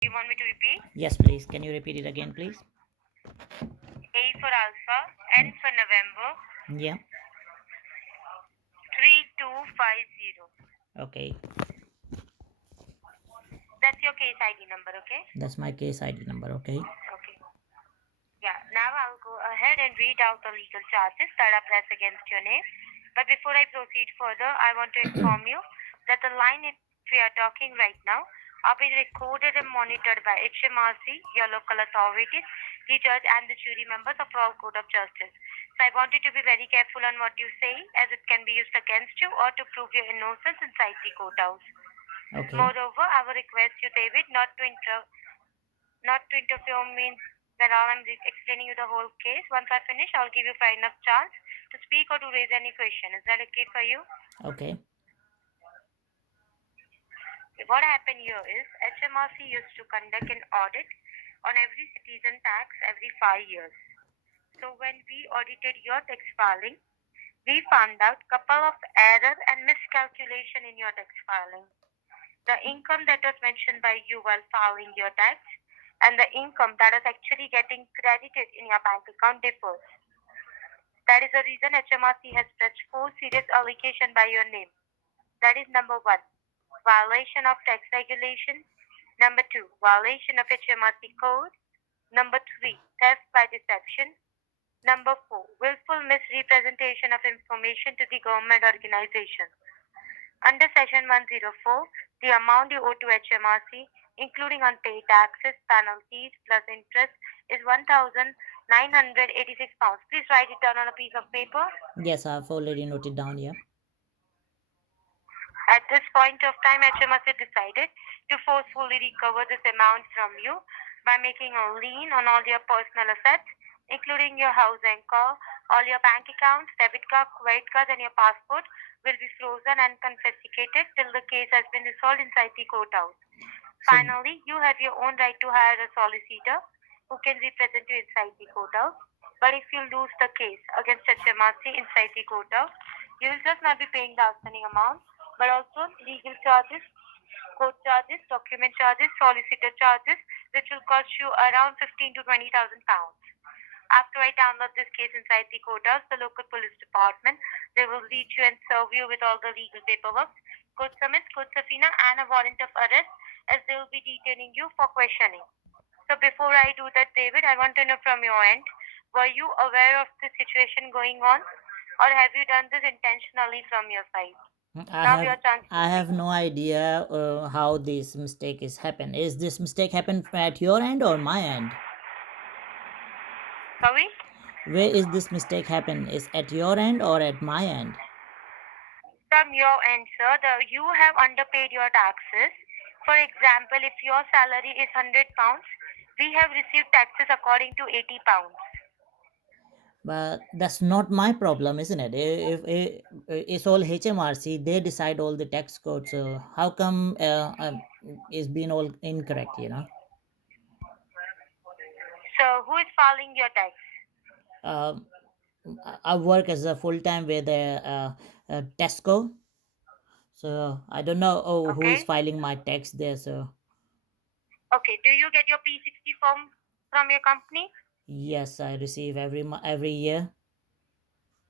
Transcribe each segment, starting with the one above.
You want me to repeat? Yes, please. Can you repeat it again, please? A for Alpha, N Mm, for November, yeah. 3250. Okay. That's your case ID number, okay? That's my case ID number. Okay. Okay. Yeah, now I'll go ahead and read out the legal charges that are pressed against your name. But before I proceed further, I want to inform you that the line we are talking right now are being recorded and monitored by HMRC, your local authorities, the judge, and the jury members of all Court of Justice. So I want you to be very careful on what you say, as it can be used against you or to prove your innocence inside the courthouse. Okay. Moreover, I will request you, David, not to interfere means that I'm explaining you the whole case. Once I finish, I'll give you fair enough chance to speak or to raise any question. Is that okay for you? Okay. What happened here is HMRC used to conduct an audit on every citizen tax every 5 years. So when we audited your tax filing, we found out couple of error and miscalculation in your tax filing. The income that was mentioned by you while filing your tax and the income that is actually getting credited in your bank account differs. That is the reason HMRC has pressed four serious allegations by your name. That is number one, violation of tax regulation. Number two, violation of HMRC code. Number three, theft by deception. Number four, willful misrepresentation of information to the government organization. Under Section 104, the amount you owe to HMRC, including unpaid taxes, penalties, plus interest, is £1,986. Please write it down on a piece of paper. Yes, I've already noted down. Yeah. At this point of time, HMRC decided to forcefully recover this amount from you by making a lien on all your personal assets, including your house and car. All your bank accounts, debit card, credit cards, and your passport will be frozen and confiscated till the case has been resolved inside the courthouse. So, Finally, you have your own right to hire a solicitor who can represent you inside the courthouse. But if you lose the case against HMRC inside the courthouse, you will just not be paying the outstanding amount, but also legal charges, court charges, document charges, solicitor charges, which will cost you around 15 to 20,000 pounds. After I download this case inside the courthouse, the local police department, they will reach you and serve you with all the legal paperwork, court summons, court subpoena, and a warrant of arrest, as they will be detaining you for questioning. So before I do that, David, I want to know from your end, were you aware of the situation going on, or have you done this intentionally from your side? I Now have your chance to I speak. have no idea how this mistake is happened. Is this mistake happened at your end or my end? Sorry? Where is this mistake happen? Is at your end or at my end? From your end, sir, you have underpaid your taxes. For example, if your salary is £100, we have received taxes according to £80. But that's not my problem, isn't it? If it's all HMRC, they decide all the tax codes. So how come it's been all incorrect? So who is filing your tax? Um, I work as a full time with Tesco, so I don't know who is Okay? filing my tax there. So Okay. Do you get your P60 form from your company? yes, I receive every year.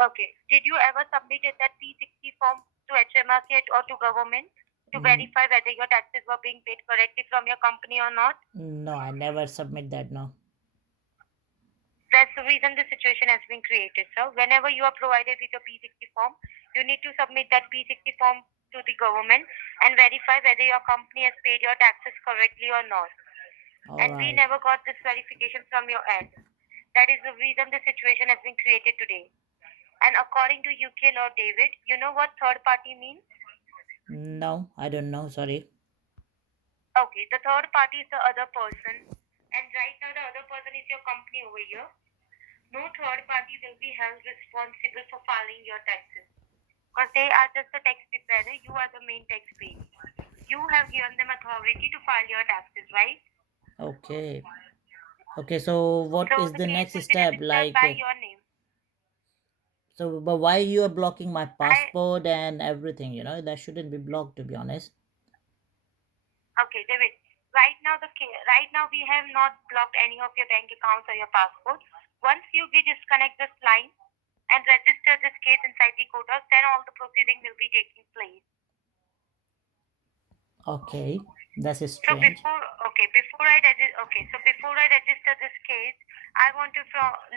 Okay. Did you ever submitted that P60 form to HMRC or to government to Mm, verify whether your taxes were being paid correctly from your company or not? no, I never submit that. No. That's the reason the situation has been created. So whenever you are provided with your P60 form, you need to submit that P60 form to the government and verify whether your company has paid your taxes correctly or not. All And we right. never got this verification from your end. That is the reason the situation has been created today. And according to UK law, David, you know what third party means? No, I don't know. Sorry. Okay, the third party is the other person. And right now, the other person is your company over here. No third party will be held responsible for filing your taxes. Because they are just the tax preparer, you are the main taxpayer. You have given them authority to file your taxes, right? Okay. Okay. So what So is the the case next will be step? registered Like, by your name. so, but why you are blocking my I passport and everything? That shouldn't be blocked, to be honest. Okay, David. Right now we have not blocked any of your bank accounts or your passport. Once we disconnect this line and register this case inside the courthouse, then all the proceeding will be taking place. Okay, that is So strange. before I register this case, I want to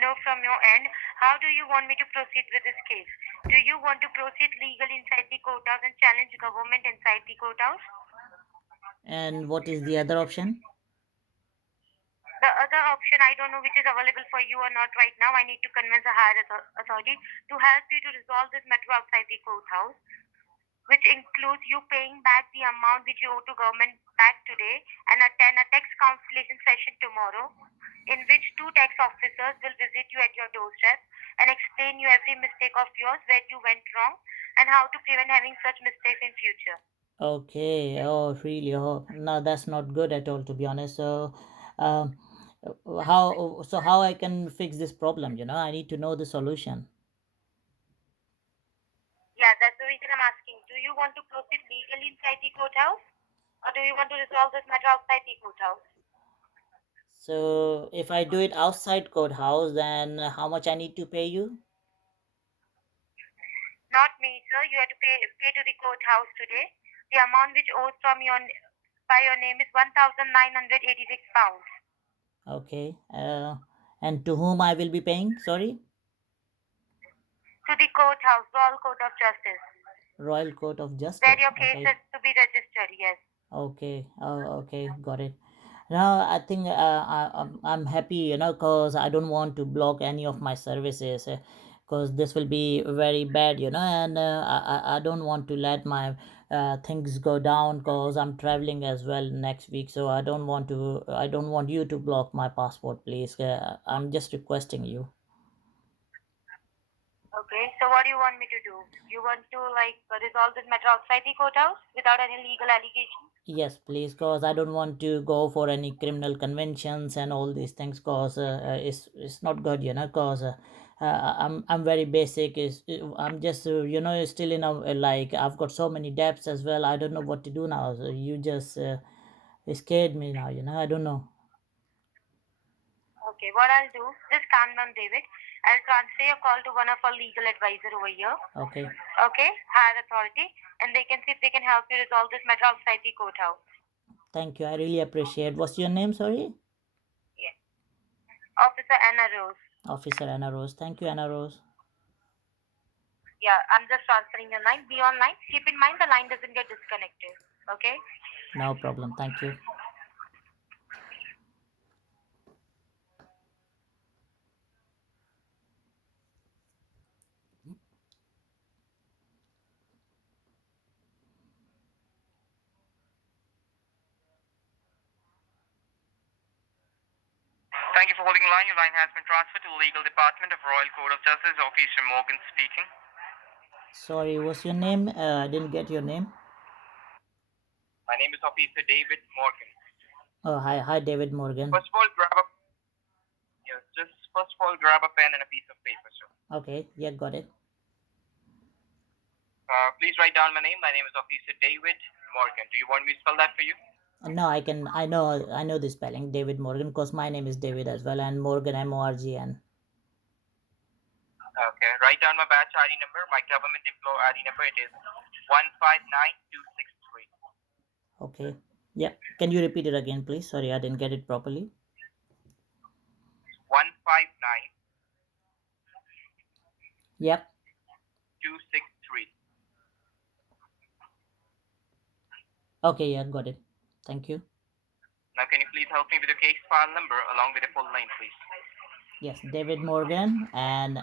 know from your end, how do you want me to proceed with this case? Do you want to proceed legally inside the courthouse and challenge government inside the courthouse? And what is the other option? The other option, I don't know which is available for you or not right now. I need to convince a higher authority to help you to resolve this matter outside the courthouse, which includes you paying back the amount which you owe to government back today and attend a tax cancellation session tomorrow, in which two tax officers will visit you at your doorstep and explain you every mistake of yours, where you went wrong, and how to prevent having such mistakes in future. Okay. Oh, really? Oh, no, that's not good at all, to be honest. So, um, how I can fix this problem? I need to know the solution. Yeah, that's the reason I'm asking. Do you want to proceed legally inside the courthouse, or do you want to resolve this matter outside the courthouse? So, if I do it outside courthouse, then how much I need to pay you? Not me, sir. You have to pay to the courthouse today. The amount which owes from your by your name is £1,986. Okay. And to whom I will be paying? Sorry, To the courthouse, Royal Court of Justice, Royal Court of where Justice. your case Okay. is to be registered. Yes. Okay. Oh, okay. Got it. Now I think I'm happy, because I don't want to block any of my services, because this will be very bad, and I don't want to let my things go down, because I'm traveling as well next week. So I don't want you to block my passport, please. I'm just requesting you. Okay. So what do you want me to do? You want to resolve this matter outside the courthouse without any legal allegations? Yes, please, because I don't want to go for any criminal conventions and all these things, because it's not good, because I'm very basic. I'm just still in a, like, I've got so many debts as well. I don't know what to do now. So you just scared me now. I don't know. Okay. What I'll do, just calm down, David. I'll transfer your call to one of our legal advisor over here. Okay, Okay, higher authority, and they can see if they can help you resolve this matter outside the courthouse. thank you. I really appreciate. What's your name? Sorry, Yes. Officer Anna Rose. Officer Anna Rose. Thank you, Anna Rose. Yeah, I'm just transferring your line. Be online. Keep in mind the line doesn't get disconnected. Okay? No problem. Thank you. Thank you for holding the line. Your line has been transferred to the Legal Department of Royal Court of Justice. Officer Morgan speaking. Sorry, what's your name? I didn't get your name. My name is Officer David Morgan. Oh, hi, David Morgan. First of all, grab a pen and a piece of paper, sir. Okay, yeah, got it. Please write down my name. My name is Officer David Morgan. Do you want me to spell that for you? No, I know the spelling, David Morgan, because my name is David as well, and Morgan, Morgan. Okay, write down my batch ID number, my government employee ID number. It is 159263. Okay, yeah. Can you repeat it again, please? Sorry, I didn't get it properly. 159263. Yep. Okay, yeah, got it. Thank you. Now, can you please help me with the case file number along with the full name, please? Yes, David Morgan, and No,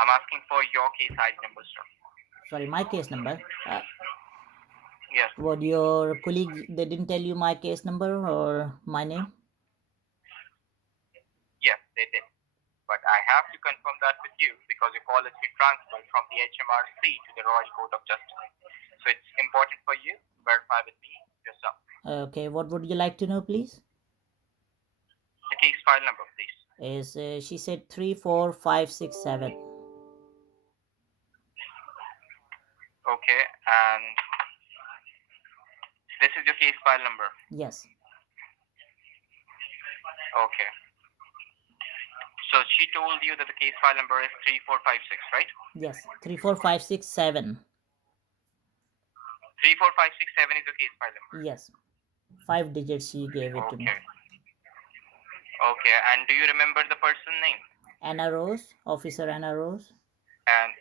I'm asking for your case ID number, sir. sorry, my case number. Yes. What, your colleague, they didn't tell you my case number or my name? Yes, they did. But I have to confirm that with you because your call has been transferred from the HMRC to the Royal Court of Justice. So it's important for you to verify with me yourself. Okay, what would you like to know, please? The case file number, please. Is she said 34567. Okay, and this is your case file number? Yes. Okay. So she told you that the case file number is 3456, right? Yes. 34567. 34567 is the case file number. Yes. 5 digits she gave it to me. Okay. Okay. And do you remember the person name? Anna Rose, Officer Anna Rose. And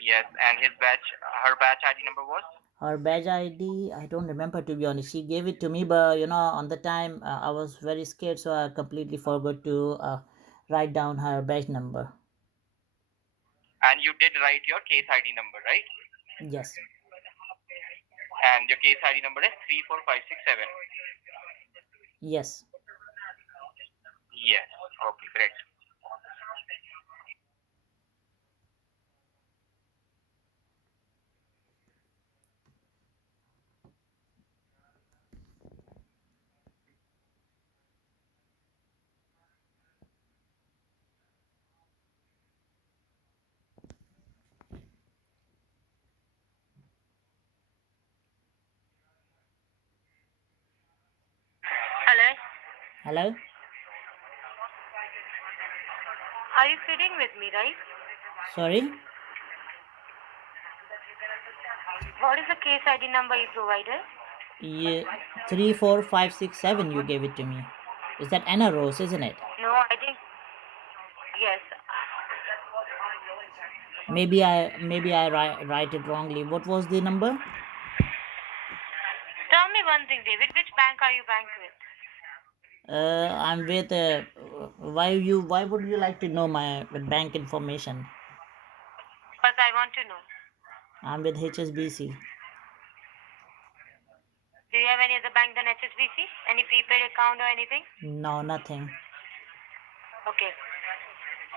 yes, and her batch ID number was? Her badge ID, I don't remember, to be honest. She gave it to me, but on the time I was very scared, so I completely forgot to write down her badge number. And you did write your case ID number, right? Yes. And your case ID number is 34567. Yes. Yes. Okay, great. Hello? Hello? Are you kidding with me, right? Sorry? What is the case ID number you provided? 34567 you gave it to me. Is that Anna Rose, isn't it? No, I didn't. Yes. Maybe I write it wrongly. What was the number? Tell me one thing, David. Which bank are you banked with? I'm with why would you like to know my bank information? But I want to know. I'm with HSBC. Do you have any other bank than HSBC? Any prepaid account or anything? No, nothing. Okay.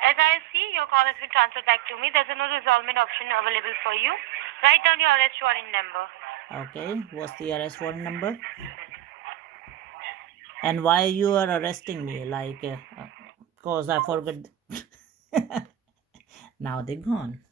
As I see, your call has been transferred back to me. There's a no resolvement option available for you. Write down your arrest warrant number. Okay, what's the arrest warrant number? And why you are arresting me? Like, cause I forgot. Now they're gone.